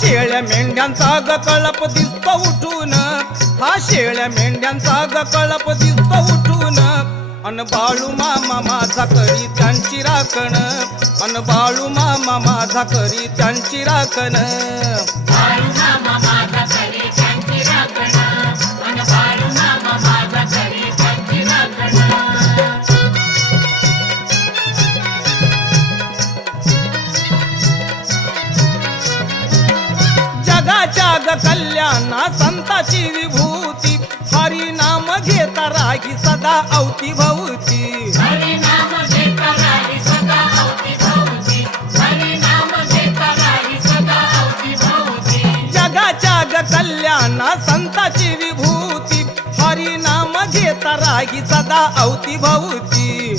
शेळ्या मेंढ्यांचा ग कळप दिसतो उठून, हा शेळ्या मेंढ्यांचा ग कळप दिसतो उठून, अन बाळू मामा माझा करी त्यांची राखण, अन बाळू मामा माझा करी त्यांची राखण. बाळू मामा माझा करी त्यांची राखण, अन बाळू मामा माझा करी त्यांची राखण. जगाच्या ग कल्याणा संताची विभूती, हरी नाम घेता राही सदा अवतीभवती. हरी नाम घेता राही सदा अवतीभवती, हरी नाम घेता राही सदा अवतीभवती. जगाच्या ग कल्याणा संताची विभूती, हरी नाम घेता राही सदा अवतीभवती.